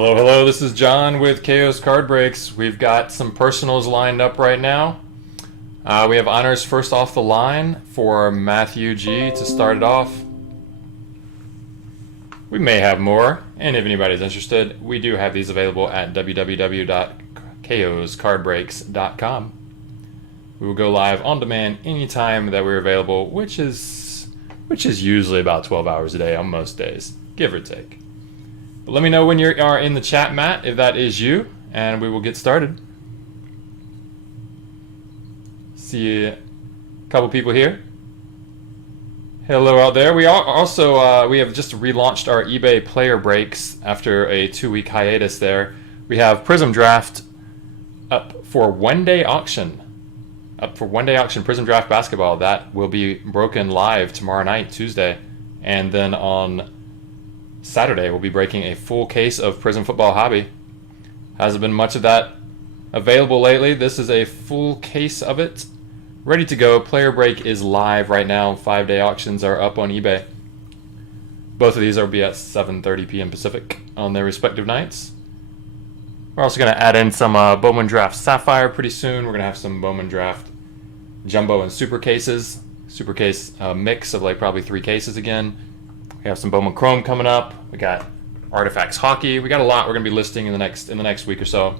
Hello, hello, this is John with KOs-cardbreaks. We've got some personals lined up right now. We have honors first off the line for Matthew G to start it off. We may have more, and if anybody's interested, we do have these available at www.KOs-cardbreaks.com. We will go live on demand anytime that we're available, which is usually about 12 hours a day on most days, give or take. But let me know when you are in the chat, Matt, if that is you, and we will get started. See a couple people here. Hello out there. We also we have just relaunched our eBay player breaks after a 2-week hiatus there. We have Prizm Draft up for one-day auction. Prizm Draft Basketball. That will be broken live tomorrow night, Tuesday. And then on Saturday, we'll be breaking a full case of Prizm Football Hobby. Hasn't been much of that available lately. This is a full case of it. Ready to go. Player break is live right now. 5-day auctions are up on eBay. Both of these will be at 7:30 p.m. Pacific on their respective nights. We're also going to add in some Bowman Draft Sapphire pretty soon. We're going to have some Bowman Draft Jumbo and Super cases. Super case mix of like probably 3 cases again. We have some Bowman Chrome coming up. We got Artifacts Hockey. We got a lot we're going to be listing in the next week or so.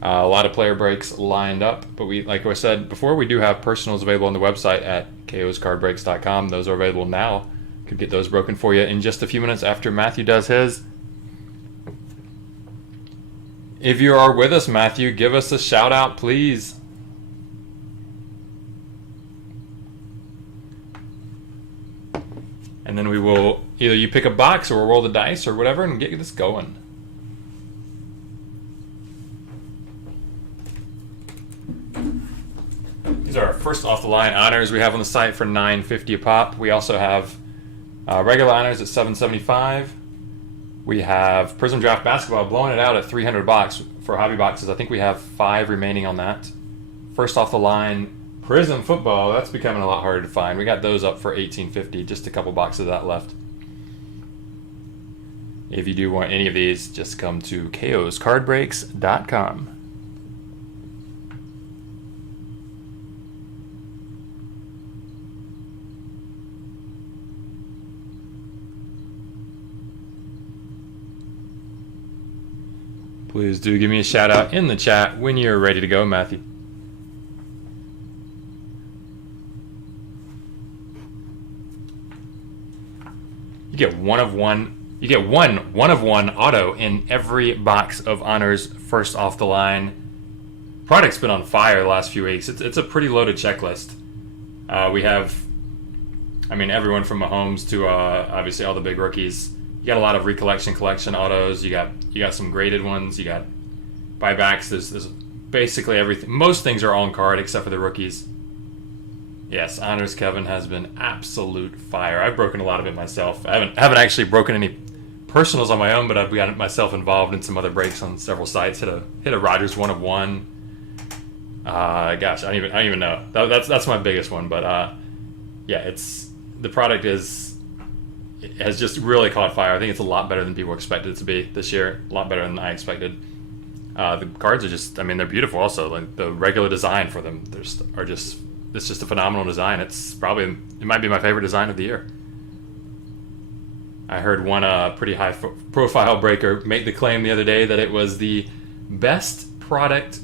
A lot of player breaks lined up, but we, like I said before, we do have personals available on the website at KOs-cardbreaks.com. Those are available now. Could get those broken for you in just a few minutes after Matthew does his. If you are with us, Matthew, give us a shout out, please. And then we will either you pick a box or we'll roll the dice or whatever and get this going. These are our first off the line honors we have on the site for $9.50 a pop. We also have regular honors at $7.75. We have Prizm Draft Basketball blowing it out at $300 for hobby boxes. I think we have 5 remaining on that. First off the line, Prizm Football. That's becoming a lot harder to find. We got those up for $18.50. Just a couple boxes of that left. If you do want any of these, just come to KOs-cardbreaks.com. Please do give me a shout out in the chat when you're ready to go, Matthew. You get one of one auto in every box of honors first off the line. Product's been on fire the last few weeks. It's a pretty loaded checklist. We have, everyone from Mahomes to obviously all the big rookies. You got a lot of collection autos. You got some graded ones. You got buybacks. There's basically everything. Most things are on card except for the rookies. Yes, honors Kevin has been absolute fire. I've broken a lot of it myself. I haven't actually broken any personals on my own, but I've got myself involved in some other breaks on several sites. Hit a Rodgers 1 of 1. Gosh, I don't even know. That's my biggest one. But yeah, the product has just really caught fire. I think it's a lot better than people expected it to be this year. A lot better than I expected. The cards are just, they're beautiful also. Like the regular design for them, it's just a phenomenal design. It might be my favorite design of the year. I heard one pretty high profile breaker make the claim the other day that it was the best product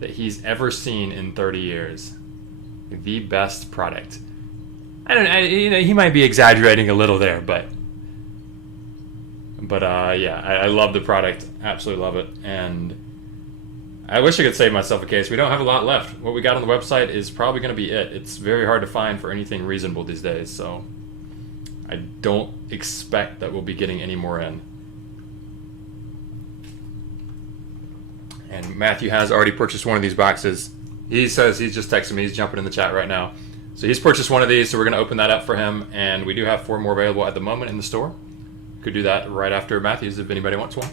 that he's ever seen in 30 years. The best product. He might be exaggerating a little there, but yeah, I love the product. Absolutely love it. And I wish I could save myself a case. We don't have a lot left. What we got on the website is probably going to be it. It's very hard to find for anything reasonable these days, so I don't expect that we'll be getting any more in. And Matthew has already purchased one of these boxes. He says he's just texting me. He's jumping in the chat right now. So he's purchased one of these, so we're going to open that up for him. And we do have 4 more available at the moment in the store. Could do that right after Matthew's if anybody wants one.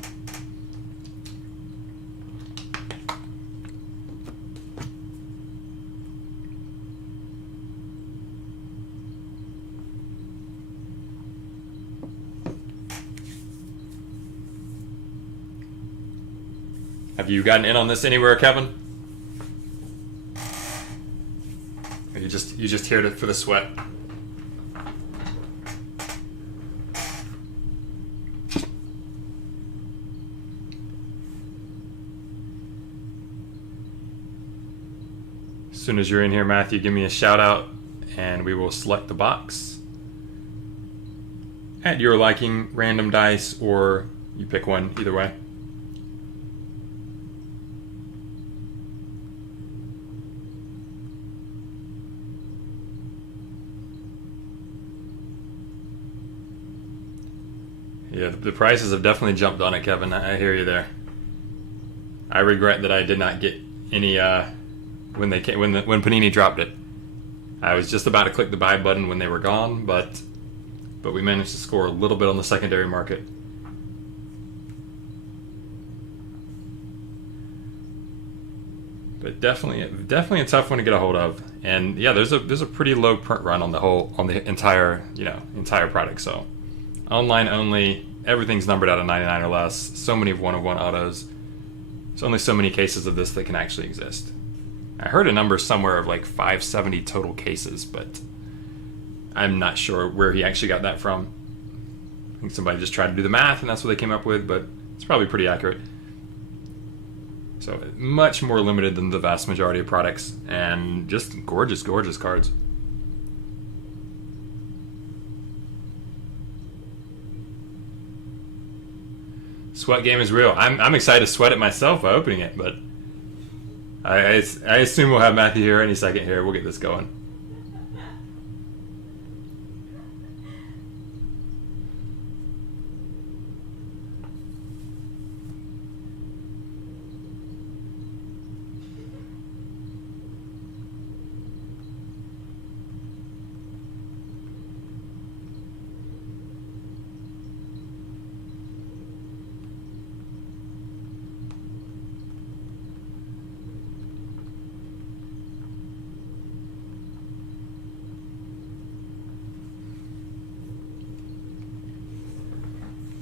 Have you gotten in on this anywhere, Kevin? Or you just here for the sweat? As soon as you're in here, Matthew, give me a shout out and we will select the box at your liking, random dice, or you pick one, either way. Yeah, the prices have definitely jumped on it, Kevin. I hear you there. I regret that I did not get any when Panini dropped it. I was just about to click the buy button when they were gone, but we managed to score a little bit on the secondary market. But definitely a tough one to get a hold of. And yeah, there's a pretty low print run on the entire product. So online only, everything's numbered out of 99 or less. So many of one-of-one autos. There's only so many cases of this that can actually exist. I heard a number somewhere of like 570 total cases, but I'm not sure where he actually got that from. I think somebody just tried to do the math and that's what they came up with, but it's probably pretty accurate. So much more limited than the vast majority of products, and just gorgeous, gorgeous cards. Sweat game is real. I'm excited to sweat it myself by opening it, but I assume we'll have Matthew here any second here. We'll get this going.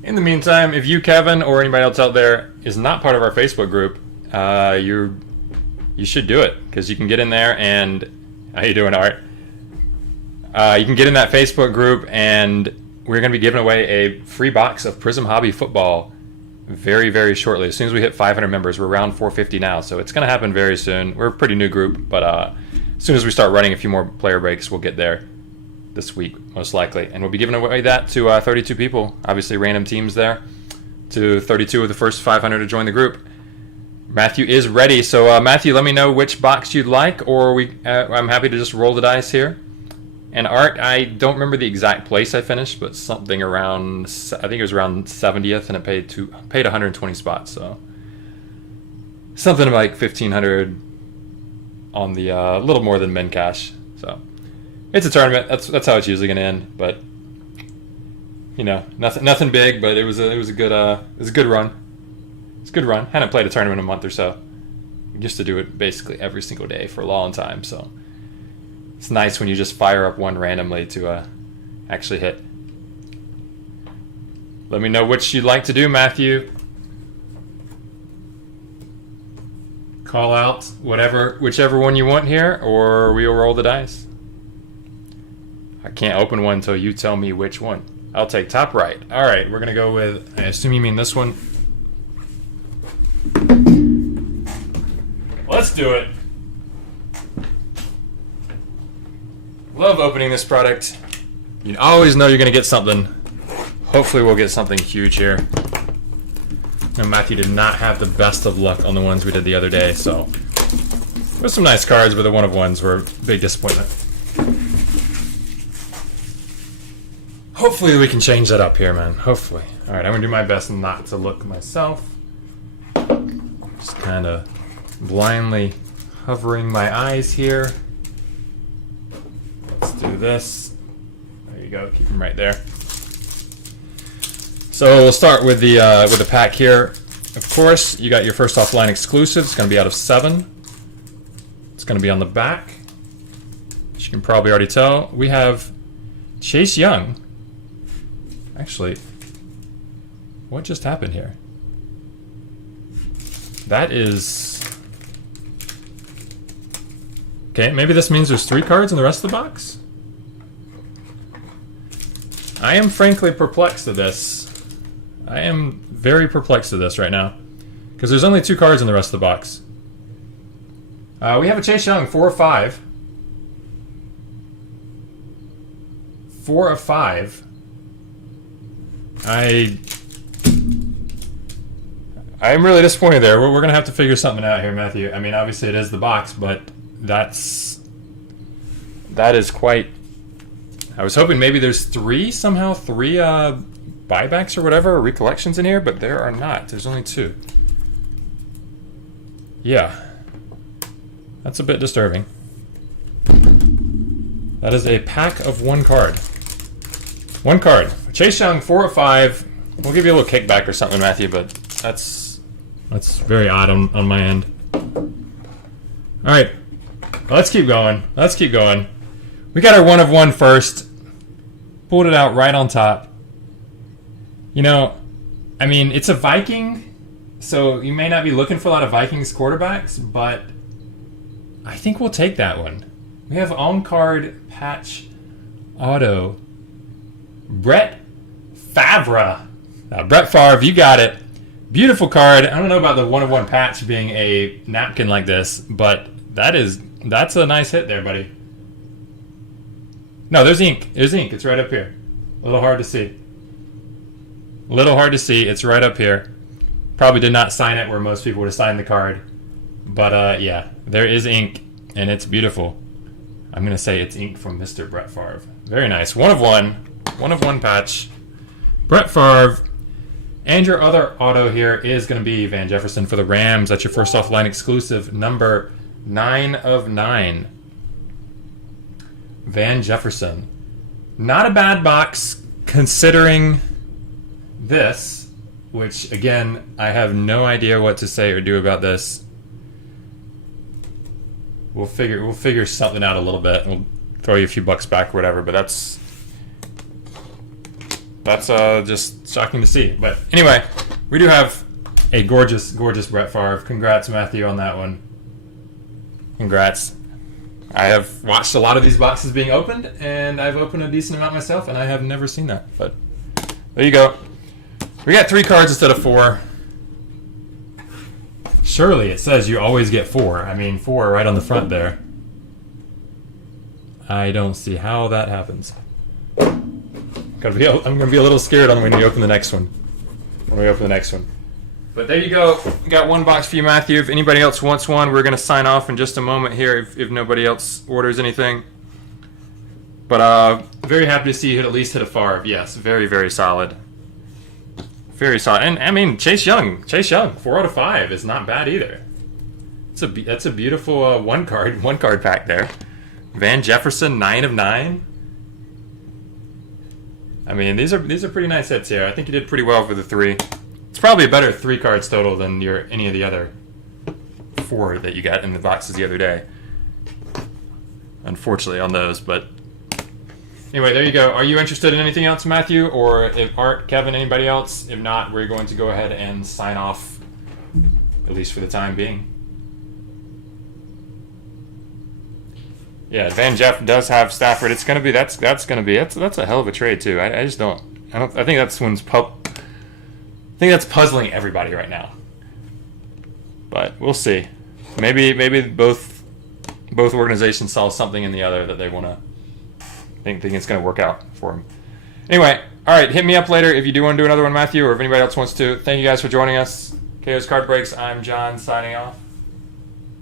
In the meantime, if you, Kevin, or anybody else out there is not part of our Facebook group, you should do it, because you can get in there and... How you doing, Art? You can get in that Facebook group, and we're going to be giving away a free box of Prizm Hobby Football very, very shortly. As soon as we hit 500 members, we're around 450 now, so it's going to happen very soon. We're a pretty new group, but as soon as we start running a few more player breaks, we'll get there this week, most likely. And we'll be giving away that to 32 people. Obviously, random teams there. To 32 of the first 500 to join the group. Matthew is ready. So, Matthew, let me know which box you'd like, or I'm happy to just roll the dice here. And Art, I don't remember the exact place I finished, but something around, I think it was around 70th, and it paid 120 spots. So, something like 1,500 on the little more than min cash. So, it's a tournament. That's how it's usually going to end. But you know, nothing big. But it was a good run. It's a good run. Hadn't played a tournament in a month or so. I used to do it basically every single day for a long time. So it's nice when you just fire up one randomly to actually hit. Let me know which you'd like to do, Matthew. Call out whichever one you want here, or we'll roll the dice. I can't open one until you tell me which one. I'll take top right. All right, we're gonna go with, I assume you mean this one. Let's do it. Love opening this product. You always know you're gonna get something. Hopefully we'll get something huge here. And Matthew did not have the best of luck on the ones we did the other day, so there's some nice cards, but the one-of-ones were a big disappointment. Hopefully we can change that up here, man. Hopefully. All right, I'm gonna do my best not to look myself. Just kind of blindly hovering my eyes here. Let's do this. There you go. Keep them right there. So we'll start with the pack here. Of course, you got your first offline exclusive. It's gonna be out of 7. It's gonna be on the back. As you can probably already tell, we have Chase Young. Actually, what just happened here? That is... Okay, maybe this means there's 3 cards in the rest of the box? I am frankly perplexed at this. I am very perplexed at this right now. Because there's only 2 cards in the rest of the box. We have a Chase Young, 4 of 5. 4 of 5. I'm really disappointed there. We're going to have to figure something out here, Matthew. I mean, obviously it is the box, but that is quite... I was hoping maybe there's 3 somehow, 3 buybacks or whatever, or recollections in here, but there are not. There's only 2. Yeah. That's a bit disturbing. That is a pack of 1 card. 1 card. Chase Young, 4 of 5. We'll give you a little kickback or something, Matthew, but that's very odd on my end. Alright. Let's keep going. Let's keep going. We got our 1 of 1 first. Pulled it out right on top. You know, I mean, it's a Viking, so you may not be looking for a lot of Vikings quarterbacks, but I think we'll take that one. We have on-card patch auto. Brett Favre. Brett Favre, you got it. Beautiful card. I don't know about the 1 of 1 patch being a napkin like this, but that's a nice hit there, buddy. No, there's ink. There's ink. It's right up here. A little hard to see. A little hard to see. It's right up here. Probably did not sign it where most people would have signed the card. But yeah, there is ink, and it's beautiful. I'm going to say it's ink from Mr. Brett Favre. Very nice. 1 of 1. 1 of 1 patch. Brett Favre. And your other auto here is going to be Van Jefferson for the Rams. That's your first offline exclusive, number 9 of 9. Van Jefferson. Not a bad box considering this, which again, I have no idea what to say or do about this. We'll figure something out a little bit. We'll throw you a few bucks back or whatever, but that's just shocking to see. But anyway, we do have a gorgeous, gorgeous Brett Favre. Congrats, Matthew, on that one. Congrats. I have watched a lot of these boxes being opened, and I've opened a decent amount myself, and I have never seen that. But there you go. We got 3 cards instead of 4. Surely it says you always get 4. I mean, 4 right on the front there. I don't see how that happens. I'm gonna be a little scared on when we open the next one. But there you go. We got 1 box for you, Matthew. If anybody else wants one, we're gonna sign off in just a moment here if nobody else orders anything. But very happy to see you at least hit a Favre. Yes, very, very solid. Very solid. And I mean, Chase Young, 4 out of 5 is not bad either. That's a beautiful 1 card pack there. Van Jefferson, 9 of 9. I mean, these are pretty nice hits here. I think you did pretty well for the 3. It's probably a better 3 cards total than any of the other 4 that you got in the boxes the other day. Unfortunately on those, but anyway, there you go. Are you interested in anything else, Matthew? Or if Art, Kevin, anybody else? If not, we're going to go ahead and sign off, at least for the time being. Yeah, Van Jeff does have Stafford. It's gonna be that's a hell of a trade too. I think that's puzzling everybody right now. But we'll see. Maybe both organizations saw something in the other that they want to think it's going to work out for them. Anyway, all right, hit me up later if you do want to do another one, Matthew, or if anybody else wants to. Thank you guys for joining us. KOs Card Breaks. I'm John signing off.